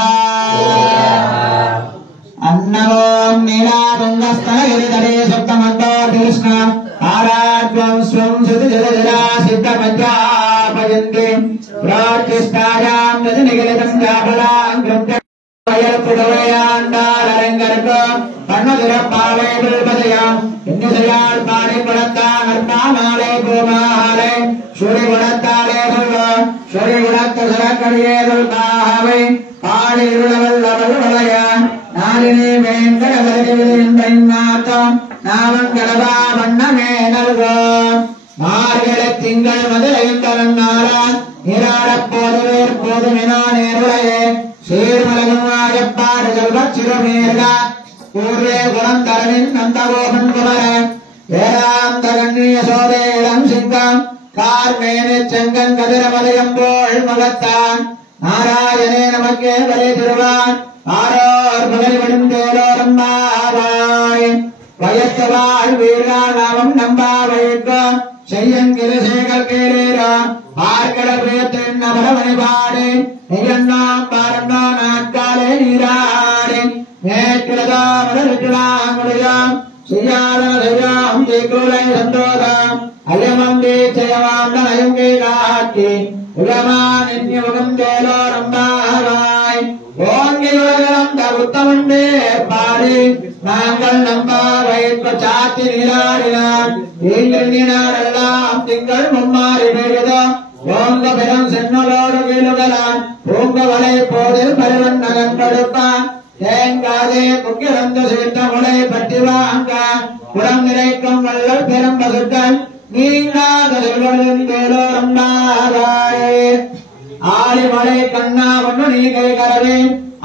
అన్నమోం నీలాతుంగస్తనగిరితడే సప్తమంతోర్తి కృష్ణ ఆరాధ్వం స్వం శృతిజలజలా సిద్ధమధ్యాపయంతి ప్రార్థిష్టాయాం రజనిగిలితం జాఫలాం യാണ്ടാളരംഗർക്ക് കണ്ണുതിരപ്പാളെ വിൽപതയാം എന്നിസയാൾ പാടി പടത്താൻ അർത്താനാളെ ഭൂമാഹാലെ ശുരി പടത്താളെ ശുരി പടത്ത സരക്കടിയേ ദുൽക്കാഹവൈ പാടി ഇരുളവല്ലവൾ വളയാൻ നാലിനെ വേങ്കടവരിവിനാത്ത നാമങ്കടവാ വണ്ണമേ നൽകോ മാർഗളെ തിങ്കൾ മതിലയും തലങ്ങാറാൻ നീരാടപ്പോതുവേർ പോതുമിനോ നേരുളയെ ശ്രീർമലകുമാരപ്പാട് ജൽവച്ചിരുമേർഗ പൂർവേ ഗുണം തരവിൻ നന്ദഗോപൻ കുമര വേദാന്തകന്യസോദേളം സിംഗം കാർമേനെ ചെങ്കൻ കതിരമലയമ്പോൾ മകത്താൻ നാരായണേ നമക്കേ വരെ തിരുവാൻ ആരോർ മകരിവിടും തേരോരം മാവായ് വയസ്സവാൾ വീരാനാമം നമ്പാവയ്ക്ക് ശയ്യൻ കിരശേഖർ കേരേര பார்க்கட பிரியத்தின் நபரமணி பாடு நெய்யண்ணாம் பாரண்டோ நாட்காலே நீராடு நேற்றிலதா மலரிட்டுலாம் முடியாம் செய்யாதன செய்யாம் தீக்குலை சந்தோதம் அயமந்தே ஜெயவாண்ட நயங்கே காட்டி உலமான் எண்ணியமுகம் தேலோ நம்பாவாய் ஓங்கி உலகம் தகுத்தமுண்டே பாடி நாங்கள் நம்பாவை சாத்தி நீராடினான் எல்லாம் திங்கள் மும்மாறி பெய்தோ ஓங்க பெரும் சென்னலோடு வீழுகலான் பூங்க வலை போதில் பருவன் நகன் கொடுப்பான் தேங்காதே முக்கிரந்த சேர்ந்த முளை பற்றி வாங்க புறம் நிறைக்கும் வள்ளல் பெரும் பசுக்கள் நீங்காத செல்வன் பேரோ நம்பாராயே ஆலிமலை கண்ணா ஒன்று நீகை கரவே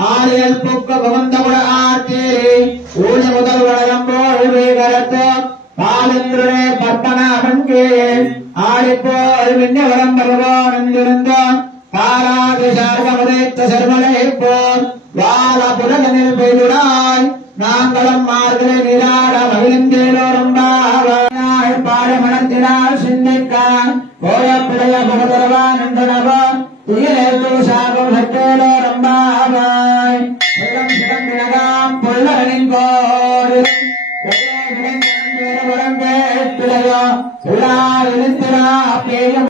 ஆலியல் புக்க புகந்தகுட ஆற்றேரி ஊழி முதல் வழங்கம்போல் கரத்தோ பாலந்திரே பற்பனாகன் கீழ் ஆடிப்போல் விண்ணவரம் பருவோ நந்திருந்தோம் காராதிசார்கமுதைத்த செர்வலை போல் வாழ புலகனில் பெய்துடாய் நாங்களும் மார்களை நீராட மகிழ்ந்தேலோரும் பாவாய் பாட மனத்தினால் சிந்திக்கான் கோயப்பிடைய முகதரவான் என்றனவன் துயிலேத்து சாகும் சற்றேலோரும் பாவாய் வெள்ளம் சிறந்தினகாம் பொல்லனின் கோரிலும் கேட்டிலையோ சுழாயிலித்திரா பேயும்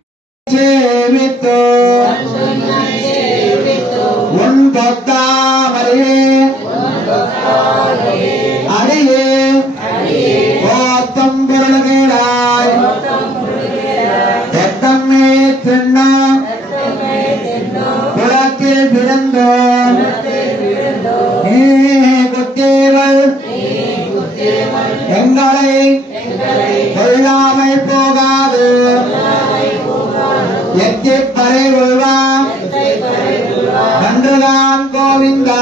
சேவித்தோ உன் தொத்தாமரையே அடியே ஓத்தம் பொருள்களாய் எத்தம்மே தின்னோ குளத்தில் பிறந்தோ நீ குத்தேவள் எங்களை கொள்ளாமை போகாது எத்தி பறை கொள்வான் நன்றுதான் கோவிந்தா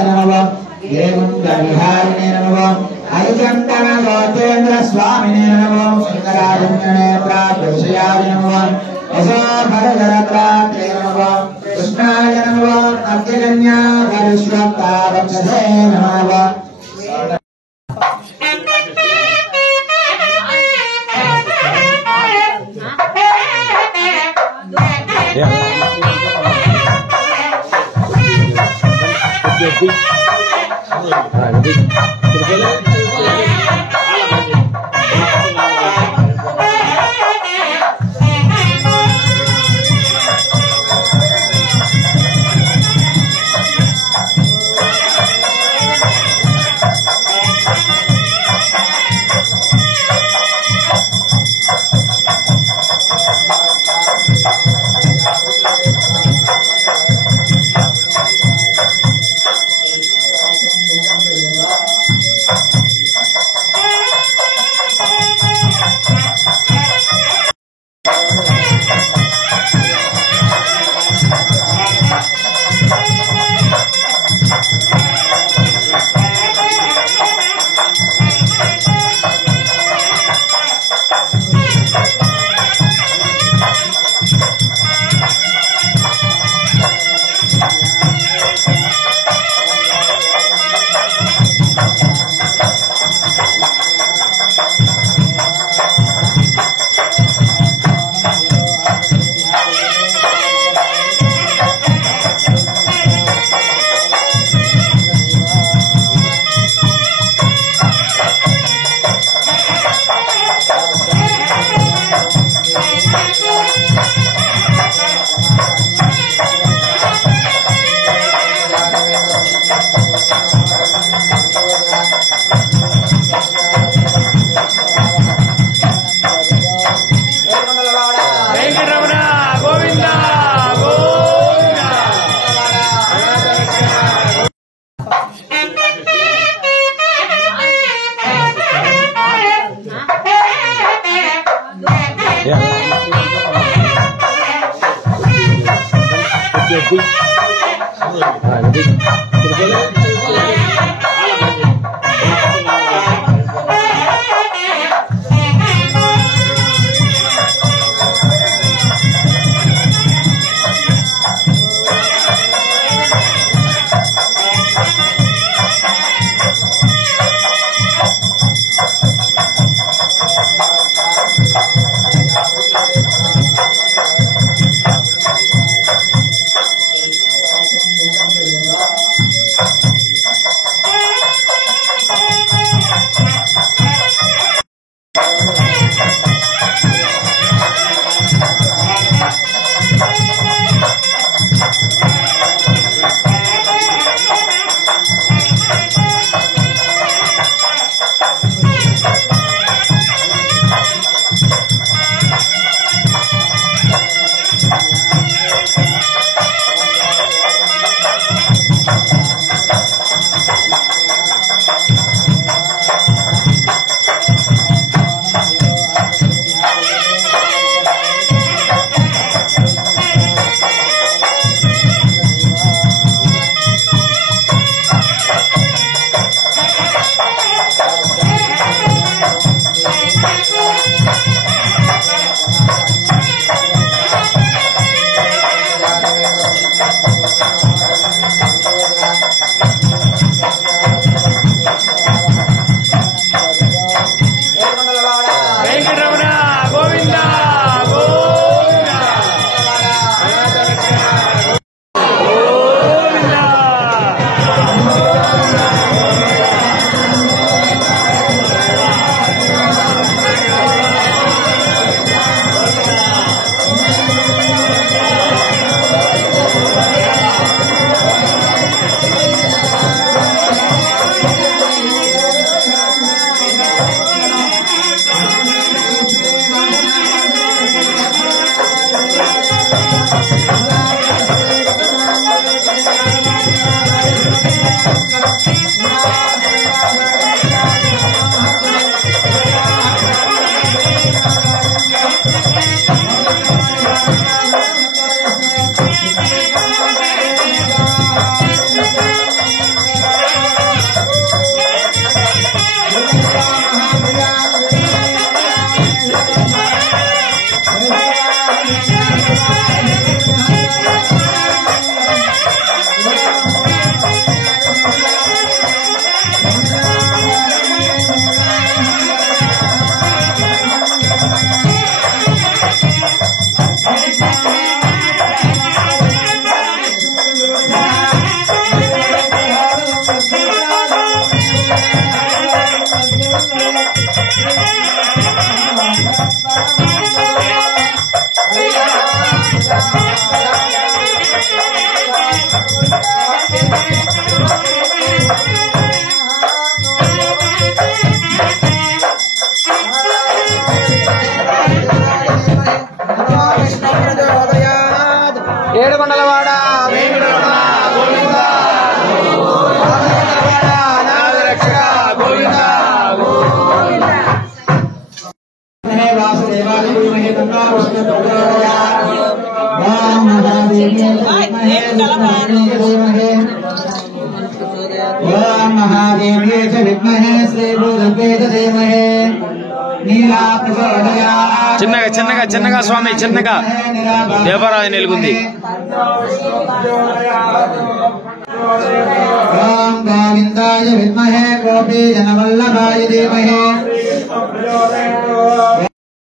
நமவம் ஏகுந்த விஹாரிணே நமவம் ஐகண்டன கோதேந்திர சுவாமினே நமவம் சுந்தராஜன்யனே பிராப்தயாய நமவம் அசோஹரதரத்ராத்ரே நமவம் கிருஷ்ணாய நமவம் அத்தியகன்யா கரிஷ்வத்தாவச்சதே நமவம் ఏడుకొండలవాడ महादेव्ये च विद्महे श्रीभूदेव्ये च धीमहि नीला प्रचोदयात् చిన్నగా చిన్నగా చిన్నగా స్వామి చిన్నగా దేవరాజు నెలుగుంది ఓం గోవిందాయ విద్మహే గోపీ జనవల్లభాయ ధీమహి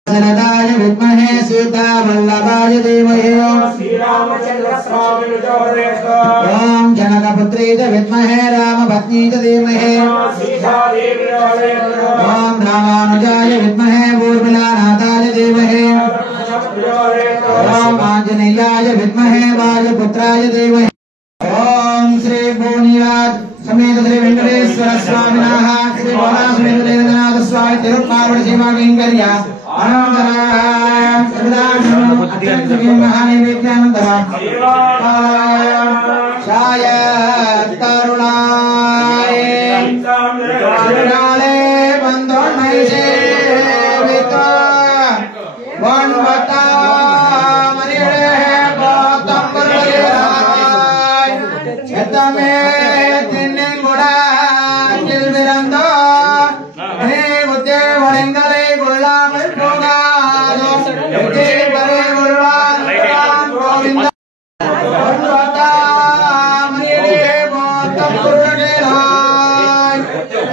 జనదాయ విద్మహే సీతావల్లభాయ ధీమహి ఓం జనకపుత్రీ చ విద్మహే రామపత్నీ చ ధీమహి ఓం రామానుజాయ విద్మహే ఊర్మిళానాథాయ ధీమహి ఓం ఆంజనేయాయ విద్మహే వాయుపుత్రాయ ధీమహి ఓం శ్రీ భూనివాస్ సమేత శ్రీ వెంకటేశ్వర స్వామినః శ్రీ భోళాసమేత దేవనాథ స్వామి తిరుప్పావళి సీమా వెంకర్య మహానైవేద్యానంతరం ఛాయ తరుణాయ తరుణాలే బంధోన్మై సేవిత వన్వతా మరిడే గౌతమరాయ చతమే తిన్నే గుడా కిల్విరందో హే ముతే వళంగరే గుళ్ళామల్ పోగాదో ముతే వరే గుళ్ళాన్ గోవింద వన్వతా మరిడే గౌతమరాయ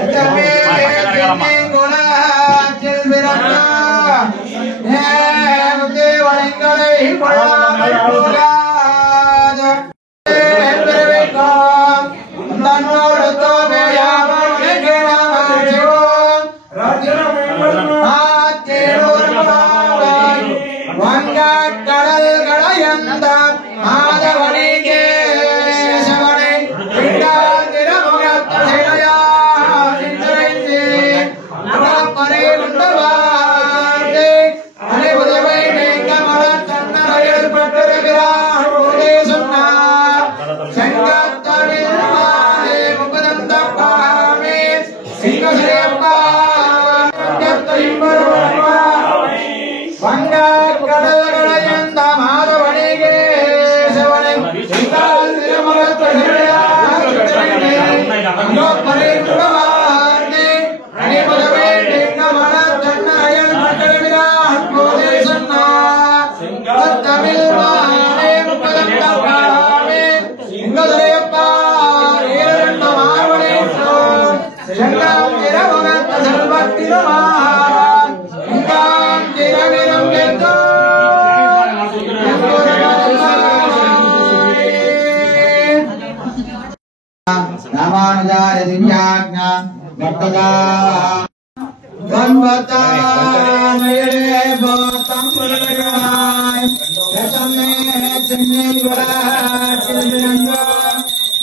చతమే తిన్నే గుడా కిల్విరందో హే ముతే వళంగరే గుళ్ళామల్ పోగాదో रामानुजाय दिव्याज्ञा भक्तदा वन्वता नयने भक्तं पुरगाय रतमे चिन्ने गुराच विरंगा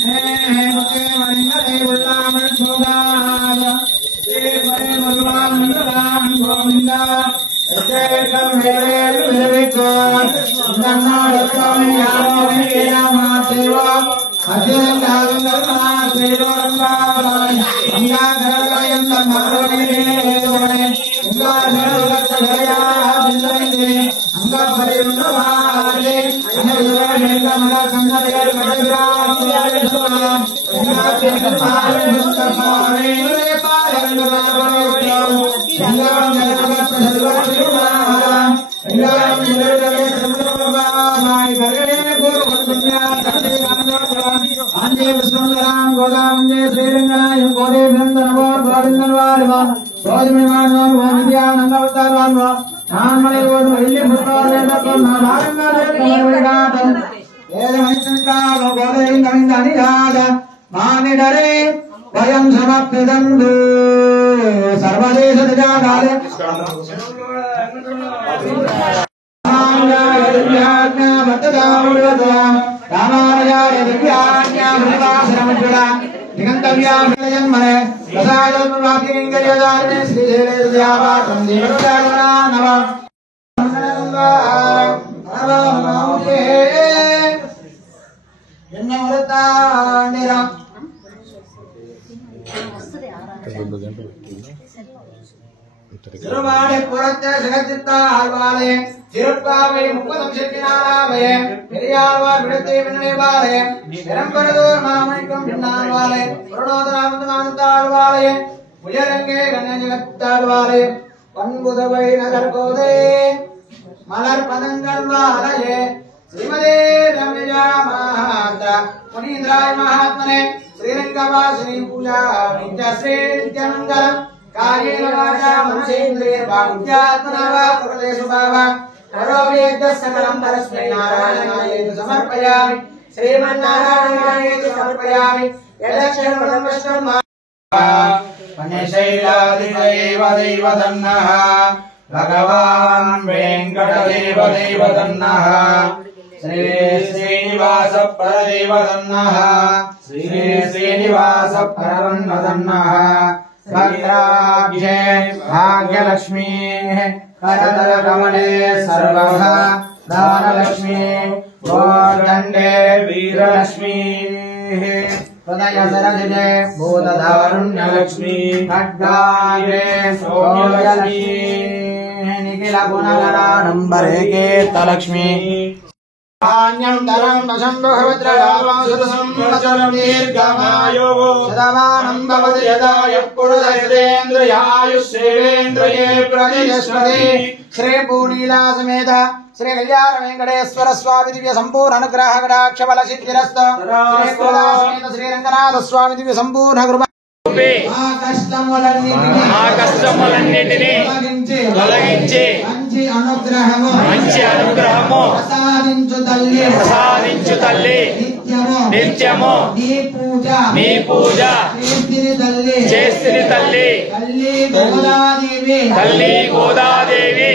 हे मते वंदे उल्लामन भोगाद हे मते भगवान राम गोविंदा ते कमेरे विवेको नन्ना रत्न यारो हे नाम सेवा अजय वयं समर्पितं सर्वदेश जगाले திருவாடை புறத்தை சிகச்சித்தாழ்வாளே திருப்பாவை முப்பதம் செப்பினாராவே பெரியாழ்வார் விடத்தை விண்ணடைவாளே நிரம்பரதோர் மாமணிக்கும் பின்னாழ்வாளே புரணோதராமந்தாழ்வாளே உயரங்கே கண்ணஜகத்தாழ்வாளே பண்புதவை நகர்கோதே மலர் பதங்கள் வாழையே श्रीमदे रमजा महात्रा मुनीन्द्राय महात्मने श्रीरंगवासिनी पूजा नित्य श्री नित्यानंदरम कायेन वाचा मनसेन्द्रियर्वा बुद्ध्यात्मना वा कुरुते स्वभावा करोमि सकलं परस्मै नारायणाय समर्पयामि श्रीमन्नारायणाय समर्पयामि यदक्षरं वष्टं पन्यशैलादिदेव देवदन्नः भगवान् वेंकटदेव देवदन्नः श्री श्रीनिवास परदेवदन्नः श्री श्रीनिवास परमन्नदन्नः भद्राब्जे भाग्यलक्ष्मी करतल कमले सर्वः दानलक्ष्मी गोदण्डे वीरलक्ष्मी हृदय सरजिते भूतदारुण्यलक्ष्मी खड्गाये सौम्यलक्ष्मी निखिल गुणगणाडम्बरे कीर्तलक्ष्मी धान्यं धनं वशं भगवद्रगामासुरसंवत्सरं दीर्घमायो सदावानं भवति यदा यः पुरुषेन्द्रियायुष्येवेन्द्रिये प्रतिष्ठते श्री पूर्णिला समेत श्री कल्याण वेंकटेश्वर स्वामी दिव्य संपूर्ण अनुग्रह कटाक्ष बल सिद्धिरस्त श्री कुला समेत श्री रंगनाथ स्वामी दिव्य संपूर्ण कृपा ఆ కష్టములన్నిటినీ తొలగించి మంచి అనుగ్రహము ప్రసాదించు తల్లి నిత్యము నీ పూజ చేస్తిని తల్లి తల్లి గోదాదేవి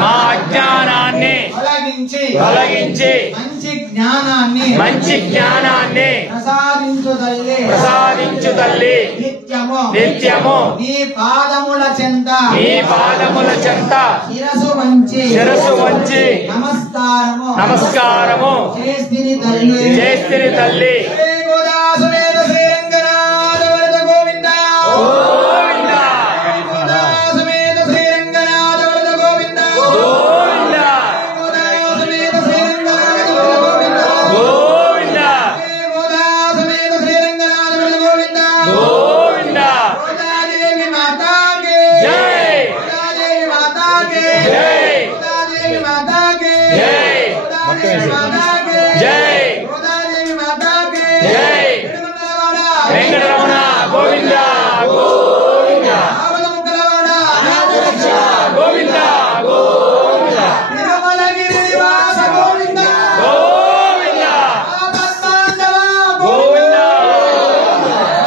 మా అజ్ఞానాన్ని తొలగించి మంచి జ్ఞానాన్ని ప్రసాదించు తల్లి నిత్యము నీ పాదముల చెంత శిరసు వంచి నమస్కారము చేస్తిని తల్లి వెంకటరమణ గోవింద గోవింద గోవింద గోవింద తిరుమలగిరి నివాస గోవింద గోవింద గోవింద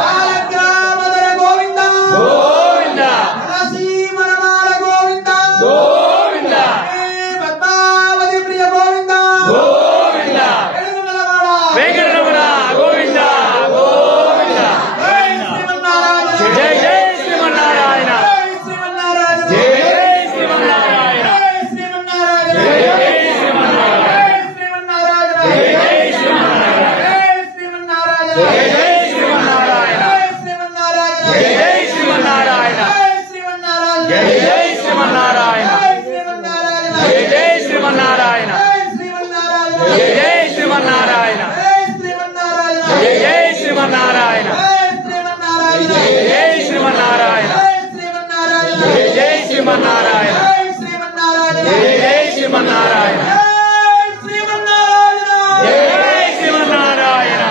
బాలగ్రామధర గోవింద గోవింద నరసింహరమాల గోవింద గోవింద పద్మావతి ప్రియ గోవింద గోవింద వెంకటరమణ గోవింద గోవింద జయ జయ శ్రీమన్నారాయణ జయ జయ శ్రీమన్నారాయణ జయ జయ శ్రీమన్నారాయణ జయ జయ శ్రీమన్నారాయణ జయ జయ శ్రీమన్నారాయణ జయ జయ శ్రీమన్నారాయణ జయ జయ శ్రీమన్నారాయణ జయ జయ శ్రీమన్నారాయణ జయ జయ శ్రీమన్నారాయణ జయ జయ శ్రీమన్నారాయణ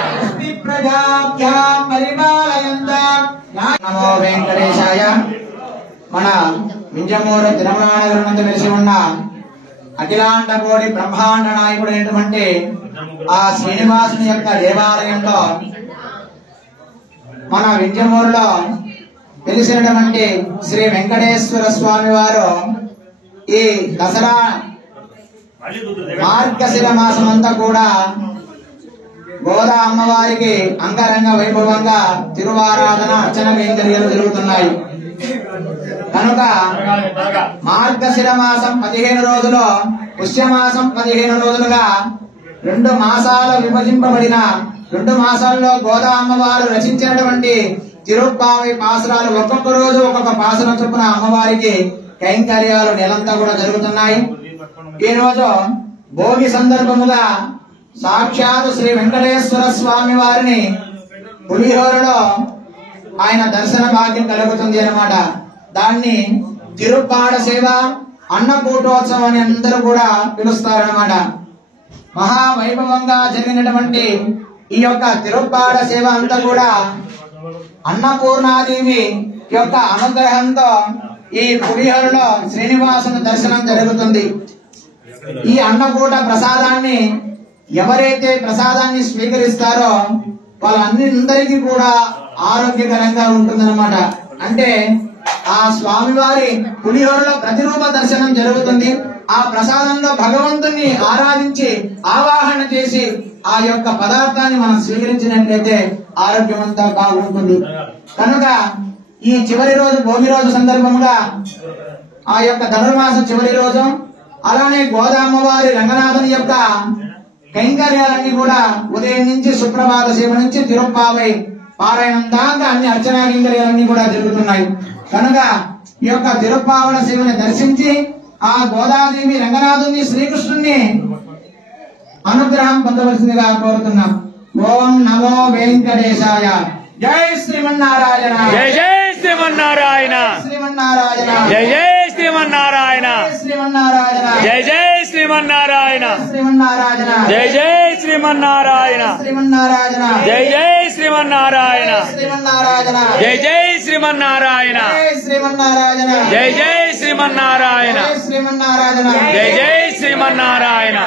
ప్రజాభ్యాం పరిపాలయంతాం నమో వెంకటేశాయ. మన వింజమూరు తిరుమల నగరం నందు వెలిసి ఉన్న అఖిలాండ కోటి బ్రహ్మాండ నాయకుడైనటువంటి ఆ శ్రీనివాసుని యొక్క దేవాలయంలో మన వింజమూరులో వెలిసినటువంటి శ్రీ వెంకటేశ్వర స్వామి వారు ఈ దసరా మార్గశిర మాసం అంతా కూడా గోదా అమ్మవారికి అంగరంగ వైభవంగా తిరువారాధన అర్చన కైంకర్యాలు జరుగుతున్నాయి. కనుక మార్గశిర మాసం 15 రోజులు, పుష్యమాసం 15 రోజులుగా 2 మాసాలు విభజింపబడిన 2 మాసాల్లో గోదా అమ్మవారు రచించినటువంటి తిరుప్పావై పాసురాలు ఒక్కొక్క రోజు ఒక్కొక్క పాసురం చొప్పున అమ్మవారికి కైంకర్యాలు నెలంతా కూడా జరుగుతున్నాయి. ఈ రోజు భోగి సందర్భముగా సాక్షాత్ శ్రీ వెంకటేశ్వర స్వామి వారిని పులిహోరలో ఆయన దర్శన భాగ్యం కలుగుతుంది అన్నమాట. దాన్ని తిరుప్పాడ సేవ, అన్నకూటోత్సవం అని అందరూ కూడా పిలుస్తారన్నమాట. మహావైభవంగా జరిగినటువంటి ఈ యొక్క తిరుప్పాడ సేవ అంతా కూడా అన్నపూర్ణాదేవి యొక్క అనుగ్రహంతో ఈ పులిహోరలో శ్రీనివాసుని దర్శనం జరుగుతుంది. ఈ అన్నకూట ప్రసాదాన్ని ఎవరైతే ప్రసాదాన్ని స్వీకరిస్తారో వాళ్ళందరికీ కూడా ఆరోగ్యకరంగా ఉంటుందన్నమాట. అంటే ఆ స్వామివారి పులిహోరలో ప్రతిరూప దర్శనం జరుగుతుంది. ఆ ప్రసాదంలో భగవంతుని ఆరాధించి ఆవాహన చేసి ఆ యొక్క పదార్థాన్ని మనం స్వీకరించినట్లయితే ఆరోగ్యం అంతా బాగుంటుంది. కనుక ఈ చివరి రోజు భోగి రోజు సందర్భంగా ఆ యొక్క ధనుర్మాసం చివరి రోజు, అలానే గోదామ్మవారి రంగనాథుని యొక్క కైంకర్యాలన్నీ కూడా ఉదయం నుంచి సుప్రభాత సేవ నుంచి తిరుప్పావై పారాయణం దాకా అన్ని అర్చనా కైంకర్యాలన్నీ కూడా జరుగుతున్నాయి. కనుక ఈ యొక్క తిరుప్పావళ సేవని దర్శించి ఆ గోదాదేవి రంగనాథుని శ్రీకృష్ణుని అనుగ్రహం పొందవలసిందిగా కోరుతున్నాం. ఓం నమో వెంకటేశాయ. జై శ్రీమన్నారాయణ. జయ జయ శ్రీమన్నారాయణ. శ్రీమన్నారాయణ. జయ జయ శ్రీమన్నారాయణ. శ్రీమన్నారాయణ. జయ జయ శ్రీమన్నారాయణ. శ్రీమన్నారాయణ. జయ జయ శ్రీమన్నారాయణ. శ్రీమన్నారాయణ. జయ జయ శ్రీమన్నారాయణ. శ్రీమన్నారాయణ. జయ జయ శ్రీమన్నారాయణ. శ్రీమన్నారాయణ. జయ జయ శ్రీమన్నారాయణ. శ్రీమన్నారాయణ. జయ జయ శ్రీమన్నారాయణ.